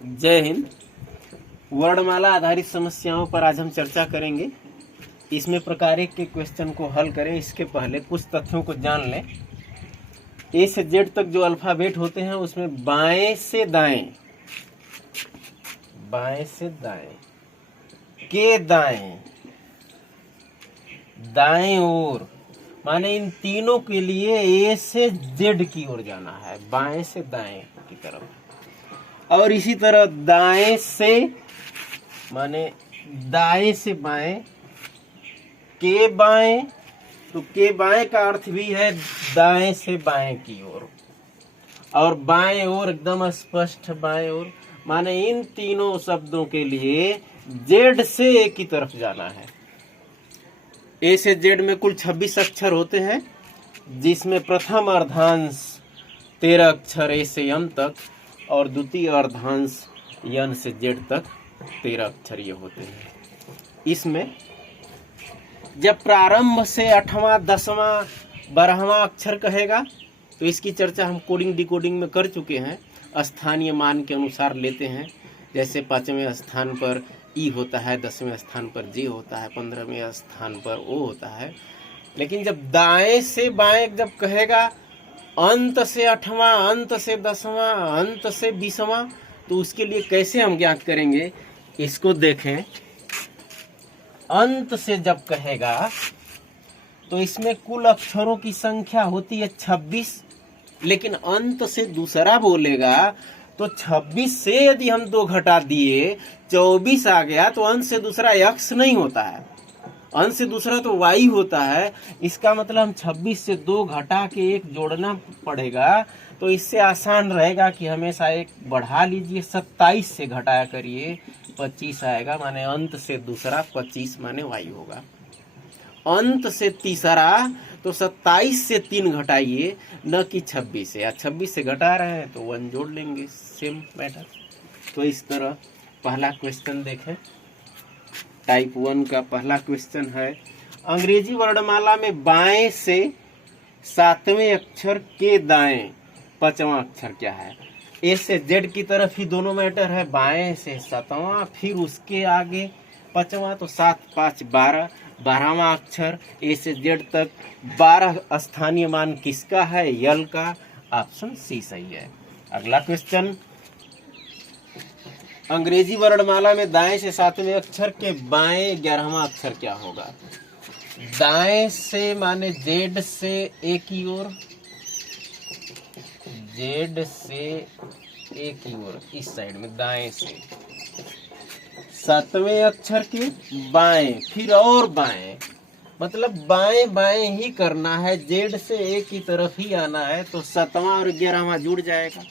जय हिंद। वर्णमाला आधारित समस्याओं पर आज हम चर्चा करेंगे। इसमें प्रकार के क्वेश्चन को हल करें इसके पहले कुछ तथ्यों को जान लें। ए से जेड तक जो अल्फाबेट होते हैं उसमें बाएं से दाएं के दाएं दाएं ओर, माने इन तीनों के लिए ए से जेड की ओर जाना है, बाएं से दाएं की तरफ। और इसी तरह दाएं से माने दाएं से बाएं, के बाएं, तो के बाएं का अर्थ भी है दाएं से बाएं की ओर, और बाएं ओर एकदम स्पष्ट बाएं ओर, माने इन तीनों शब्दों के लिए जेड से ए की तरफ जाना है। ए से जेड में कुल 26 अक्षर होते हैं, जिसमें प्रथम अर्धांश 13 अक्षर ए से एम तक और द्वितीय अर्धांश यन से जेड तक 13 अक्षर ये होते हैं। इसमें जब प्रारंभ से 8वां 10वां 12वां अक्षर कहेगा तो इसकी चर्चा हम कोडिंग डिकोडिंग में कर चुके हैं। स्थानीय मान के अनुसार लेते हैं, जैसे 5वें स्थान पर ई होता है, 10वें स्थान पर जे होता है, 15वें स्थान पर ओ होता है। लेकिन जब दाएं से बाएं जब कहेगा अंत से 8वां, अंत से 10वां, अंत से 20वां, तो उसके लिए कैसे हम ज्ञात करेंगे इसको देखें। अंत से जब कहेगा तो इसमें कुल अक्षरों की संख्या होती है 26, लेकिन अंत से दूसरा बोलेगा तो 26 से यदि हम 2 घटा दिए 24 आ गया, तो अंत से दूसरा x नहीं होता है, अंश से दूसरा तो y होता है। इसका मतलब हम 26 से 2 घटा के 1 जोड़ना पड़ेगा, तो इससे आसान रहेगा कि हमेशा एक बढ़ा लीजिए, 27 से घटाया करिए 25 आएगा, माने अंत से दूसरा 25 माने y होगा। अंत से तीसरा तो 27 से 3 घटाइए, न कि 26 से, या 26 से घटा रहे हैं तो 1 जोड़ लेंगे, सेम मैटर। तो इस तरह पहला क्वेश्चन देखें। टाइप 1 का पहला क्वेश्चन है, अंग्रेजी वर्णमाला में बाएं से 7वें अक्षर के दाएं 5वां अक्षर क्या है? ए से जेड की तरफ ही दोनों मैटर है, बाएं से 7वां, फिर उसके आगे 5वां, तो 7 5 12, 12वां अक्षर ए से जेड तक। 12 स्थानीय मान किसका है? यल का। ऑप्शन सी सही है। अगला क्वेश्चन, अंग्रेजी वर्णमाला में दाएं से 7वें अक्षर के बाएं 11वां अक्षर क्या होगा? दाएं से माने जेड से ए की ओर, जेड से ए की ओर, इस साइड में दाएं से 7वें अक्षर के बाएं, फिर और बाएं, मतलब बाएं बाएं ही करना है, जेड से ए की तरफ ही आना है, तो 7वां और 11वां जुड़ जाएगा।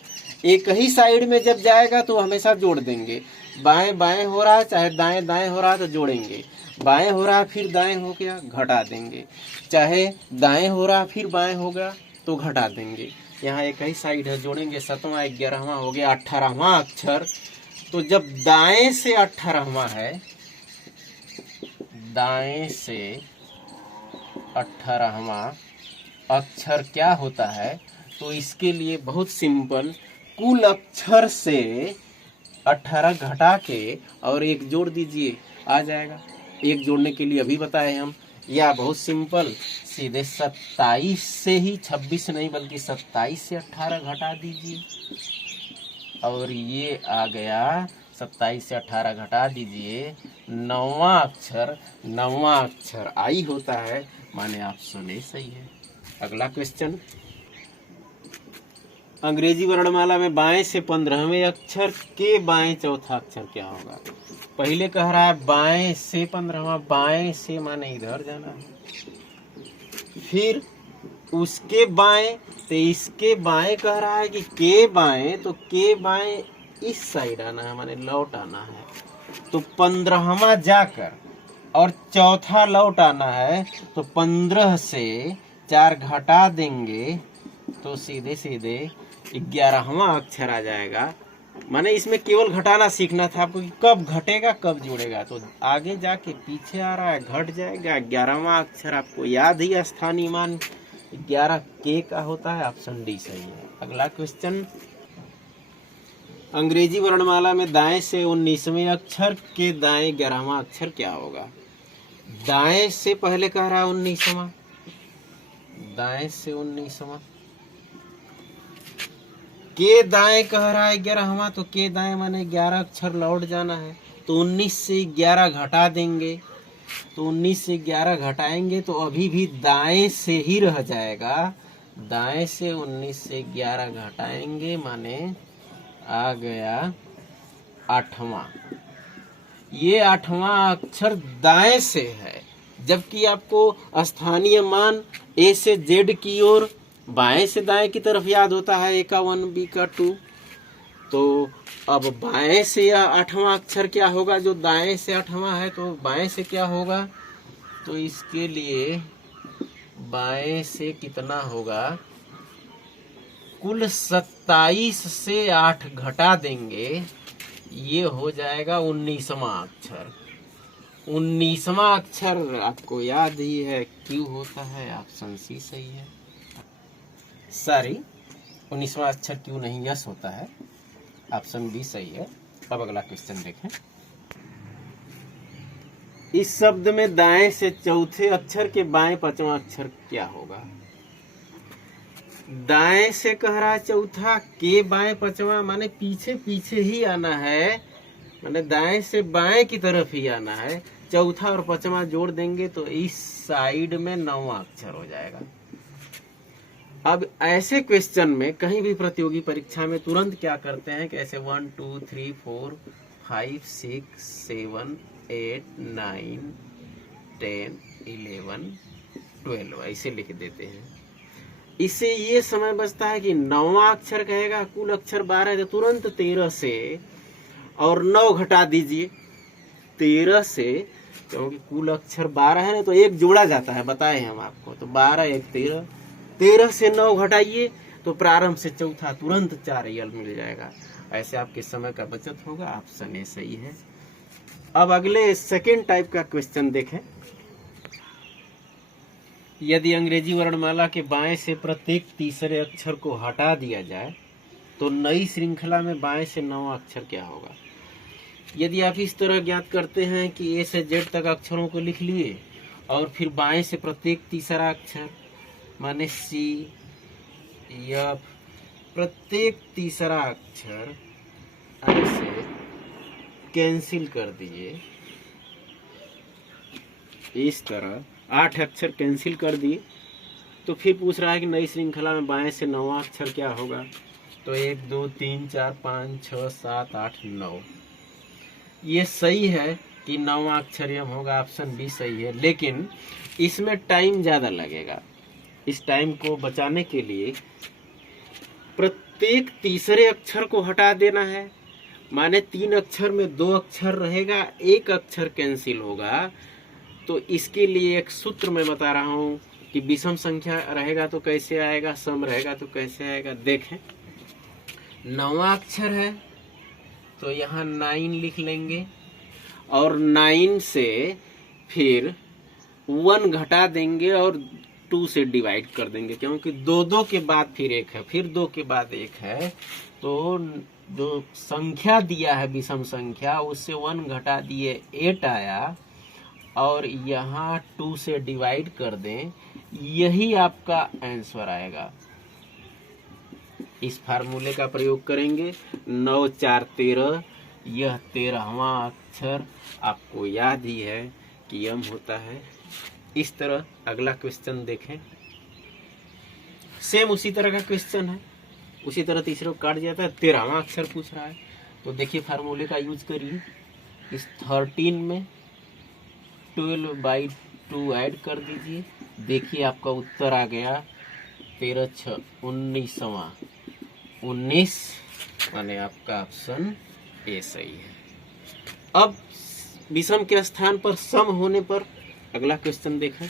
एक ही साइड में जब जाएगा तो हमेशा जोड़ देंगे। बाएं बाएं हो रहा है, चाहे दाएं दाएं हो रहा है तो जोड़ेंगे, बाएं हो रहा है फिर दाएं हो गया घटा देंगे, चाहे दाएं हो रहा है फिर बाएं हो गया तो घटा देंगे। यहाँ एक ही साइड है, जोड़ेंगे, 7वां 11वां हो गया 18वां अक्षर। तो जब दाएं से 18वां है, दाएं से 18वां अक्षर क्या होता है, तो इसके लिए बहुत सिंपल, कुल अक्षर से 18 घटा के और 1 जोड़ दीजिए, आ जाएगा। 1 जोड़ने के लिए अभी बताए हम, या बहुत सिंपल, सीधे 27 से ही 26 नहीं बल्कि 27 से 18 घटा दीजिए, और ये आ गया 27 से 18 घटा दीजिए, 9वां अक्षर आई होता है, माने ऑप्शन ए सही है। अगला क्वेश्चन, अंग्रेजी वर्णमाला में बाएं से 15वें अक्षर के बाएं चौथा अक्षर क्या होगा? पहले कह रहा है बाएं से 15वां, बाएं से माने इधर जाना है, फिर उसके बाएं, तो इसके बाएं कह रहा है कि के बाएं, तो के बाएं इस साइड आना है, माने लौट आना है, तो 15वां जाकर और चौथा लौट आना है, तो 15 से 4 घटा देंगे तो सीधे सीधे 11वां अक्षर आ जाएगा। माने इसमें केवल घटाना सीखना था आपको कि कब घटेगा कब जोड़ेगा, तो आगे जाके पीछे आ रहा है, घट जाएगा। 11वां अक्षर आपको याद ही, स्थानीय मान 11 के का होता है, ऑप्शन डी सही है। अगला क्वेश्चन, अंग्रेजी वर्णमाला में दाएं से 19वें अक्षर के दाएं 11वां अक्षर क्या होगा? दाएं से पहले कह रहा है 19वां, दाएं से 19वां, के दाएं कह रहा है 11वां, तो के दाएं माने 11 अक्षर लौट जाना है, तो 19 से 11 घटा देंगे, तो 19 से 11 घटाएंगे तो अभी भी दाएं से ही रह जाएगा। दाएं से 19 से 11 घटाएंगे माने आ गया 8वां। ये 8वां अक्षर दाएं से है, जबकि आपको स्थानीय मान ए से जेड की ओर बाएं से दाएं की तरफ याद होता है, ए का 1 बी का 2। तो अब बाएं से यह 8वां अक्षर क्या होगा? जो दाएं से 8वां है तो बाएं से क्या होगा? तो इसके लिए बाएं से कितना होगा? कुल 27 से 8 घटा देंगे, ये हो जाएगा 19वां अक्षर। 19वां अक्षर आपको याद ही है क्यों होता है, ऑप्शन सी सही है। सॉरी, 19वां अक्षर क्यों नहीं, यस होता है, ऑप्शन बी सही है। अब अगला क्वेश्चन देखें। इस शब्द में दाएं से चौथे अक्षर के बाएं 5वां अक्षर क्या होगा? दाएं से कह रहा है चौथा, के बाएं 5वां माने पीछे पीछे ही आना है, माने दाएं से बाएं की तरफ ही आना है। चौथा और 5वां जोड़ देंगे तो इस साइड में 9वां अक्षर हो जाएगा। अब ऐसे क्वेश्चन में कहीं भी प्रतियोगी परीक्षा में तुरंत क्या करते हैं कि ऐसे 1 2 3 4 5 6 7 8 9 10 11 12 ऐसे लिख देते हैं। इससे ये समय बचता है कि 9वां अक्षर कहेगा, कुल अक्षर 12 है तो तुरंत 13 से और 9 घटा दीजिए 13 से, क्योंकि कुल अक्षर 12 है ना, तो एक जोड़ा जाता है, बताए हम आपको। तो 12 1 13, 13 से 9 घटाइए तो प्रारंभ से चौथा तुरंत 4 यल मिल जाएगा। ऐसे आपके समय का बचत होगा, ऑप्शन ए सही है। अब अगले सेकेंड टाइप का क्वेश्चन देखें। यदि अंग्रेजी वर्णमाला के बाएं से प्रत्येक तीसरे अक्षर को हटा दिया जाए तो नई श्रृंखला में बाएं से 9वां अक्षर क्या होगा? यदि आप इस तरह ज्ञात करते हैं कि ए से जेड तक अक्षरों को लिख लिए और फिर बाएं से प्रत्येक तीसरा अक्षर माने सी एफ, प्रत्येक तीसरा अक्षर ऐसे कैंसिल कर दिए, इस तरह 8 अक्षर कैंसिल कर दिए, तो फिर पूछ रहा है कि नई श्रृंखला में बाएं से 9वां अक्षर क्या होगा? तो 1 2 3 4 5 6 7 8 9, ये सही है कि 9वां अक्षर यम होगा, ऑप्शन बी सही है। लेकिन इसमें टाइम ज्यादा लगेगा। इस टाइम को बचाने के लिए प्रत्येक तीसरे अक्षर को हटा देना है, माने 3 अक्षर में 2 अक्षर रहेगा, 1 अक्षर कैंसिल होगा। तो इसके लिए एक सूत्र मैं बता रहा हूं कि विषम संख्या रहेगा तो कैसे आएगा, सम रहेगा तो कैसे आएगा। देखें, 9वां अक्षर है तो यहाँ 9 लिख लेंगे और 9 से फिर 1 घटा देंगे और 2 से डिवाइड कर देंगे, क्योंकि 2 के बाद फिर 1 है, फिर 2 के बाद 1 है, तो जो संख्या दिया है विषम संख्या उससे 1 घटा दिए 8 आया और यहाँ 2 से डिवाइड कर दें, यही आपका आंसर आएगा। इस फार्मूले का प्रयोग करेंगे। 9 4 13, यह 13वां अक्षर आपको याद ही है कि यम होता है। इस तरह अगला क्वेश्चन देखें, सेम उसी तरह का क्वेश्चन है, उसी तरह तीसरे को काट जाता है, 13वां अक्षर पूछ रहा है। तो देखिए फार्मूले का यूज करिए। इस 13 में 12/2 ऐड कर दीजिए, देखिए आपका उत्तर आ गया 13 6 19वां, 19 माने आपका ऑप्शन ए सही है। अब विषम के स्थान पर सम होने पर अगला क्वेश्चन देखें।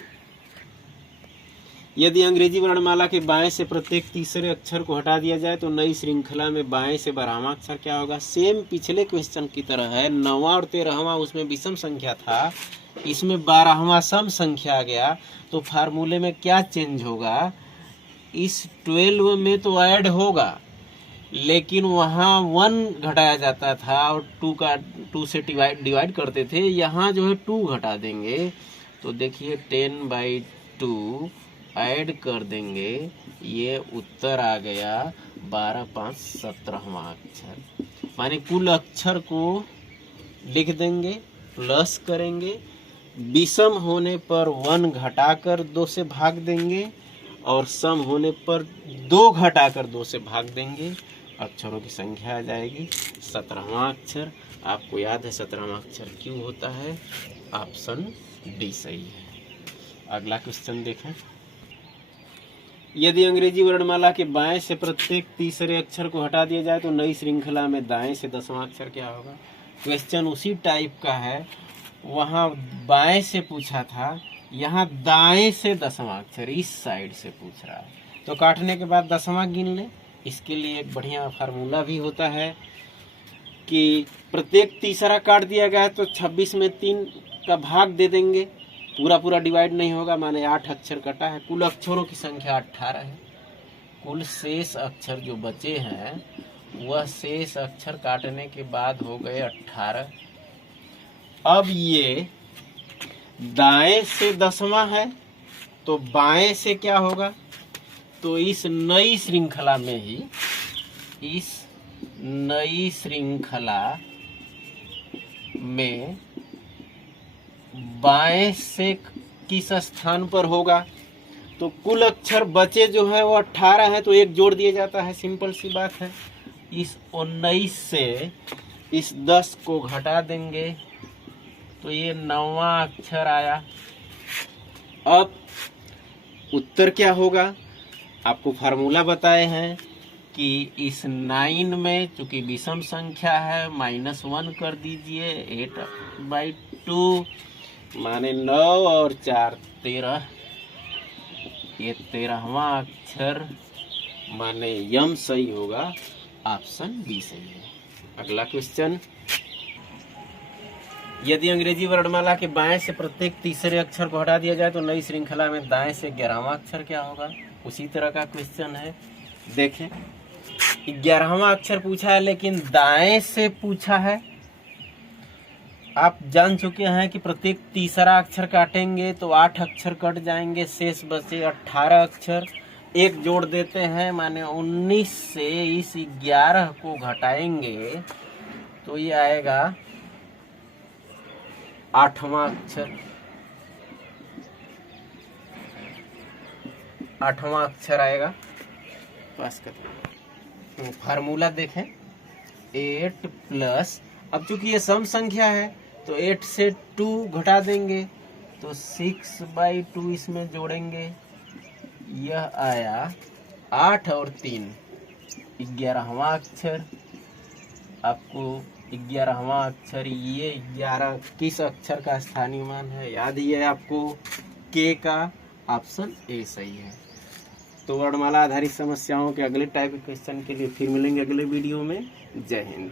यदि अंग्रेजी वर्णमाला के बाएं से प्रत्येक तीसरे अक्षर को हटा दिया जाए तो नई श्रृंखला में बाएं से 12वां अक्षर क्या होगा? सेम पिछले क्वेश्चन की तरह है। 9वां और 13वां उसमें विषम संख्या था, इसमें 12वां सम संख्या आ गया। तो फार्मूले में क्या चेंज होगा? इस 12 में तो ऐड होगा, लेकिन वहाँ 1 घटाया जाता था और 2 से डिवाइड करते थे। यहाँ जो है 2 घटा देंगे तो देखिए 10/2 ऐड कर देंगे, ये उत्तर आ गया 12, 5, 17वां अक्षर। माने कुल अक्षर को लिख देंगे, प्लस करेंगे, विषम होने पर 1 घटाकर 2 से भाग देंगे और सम होने पर 2 घटाकर 2 से भाग देंगे। अक्षरों की संख्या आ जाएगी 17वां अक्षर। आपको याद है 17वां अक्षर क्यों होता है? ऑप्शन डी सही है। अगला क्वेश्चन देखें। यदि अंग्रेजी वर्णमाला के बाएं से प्रत्येक तीसरे अक्षर को हटा दिया जाए तो नई श्रृंखला में दाएं से 10वां अक्षर क्या होगा? क्वेश्चन उसी टाइप का है, वहाँ बाएं से पूछा था, यहाँ दाएं से 10वां अक्षर इस साइड से पूछ रहा है। तो काटने के बाद 10वां गिन लें। इसके लिए एक बढ़िया फार्मूला भी होता है कि प्रत्येक तीसरा काट दिया गया है तो 26 में 3 का भाग दे देंगे, पूरा डिवाइड नहीं होगा, माने 8 अक्षर कटा है। कुल अक्षरों की संख्या 18 है। कुल शेष अक्षर जो बचे हैं वह शेष अक्षर काटने के बाद हो गए 18। अब ये दाएं से 10वां है तो बाएं से क्या होगा? तो इस नई श्रृंखला में ही, इस नई श्रृंखला में बाएं से किस स्थान पर होगा? तो कुल अक्षर बचे जो है वो 18 है तो 1 जोड़ दिया जाता है, सिंपल सी बात है। इस 19 से इस 10 को घटा देंगे तो ये 9वां अक्षर आया। अब उत्तर क्या होगा? आपको फार्मूला बताए हैं कि इस 9 में चूंकि विषम संख्या है -1 कर दीजिए, 8/2 माने 9 और 4 13, ये 13वां अक्षर माने यम सही होगा, ऑप्शन बी सही है। अगला क्वेश्चन। यदि अंग्रेजी वर्णमाला के बाएं से प्रत्येक तीसरे अक्षर को हटा दिया जाए तो नई श्रृंखला में दाएं से 11वां अक्षर क्या होगा? उसी तरह का क्वेश्चन है। देखें 11वां अक्षर पूछा है लेकिन दाएं से पूछा है। आप जान चुके हैं कि प्रत्येक तीसरा अक्षर काटेंगे तो 8 अक्षर कट जाएंगे, शेष बचे 18 अक्षर। 1 जोड़ देते हैं माने 19 से इस 11 को घटाएंगे तो ये आएगा 8वां अक्षर। 8वां अक्षर आएगा। पास कर फार्मूला देखें 8 प्लस, अब चूंकि ये सम संख्या है तो 8 से 2 घटा देंगे तो 6/2 इसमें जोड़ेंगे, यह आया 8 और 3 11वां अक्षर। आपको 11वां अक्षर, ये 11 किस अक्षर का स्थानीय मान है याद ही है आपको, के का, ऑप्शन ए सही है। तो वर्णमाला आधारित समस्याओं के अगले टाइप के क्वेश्चन के लिए फिर मिलेंगे अगले वीडियो में। जय हिंद।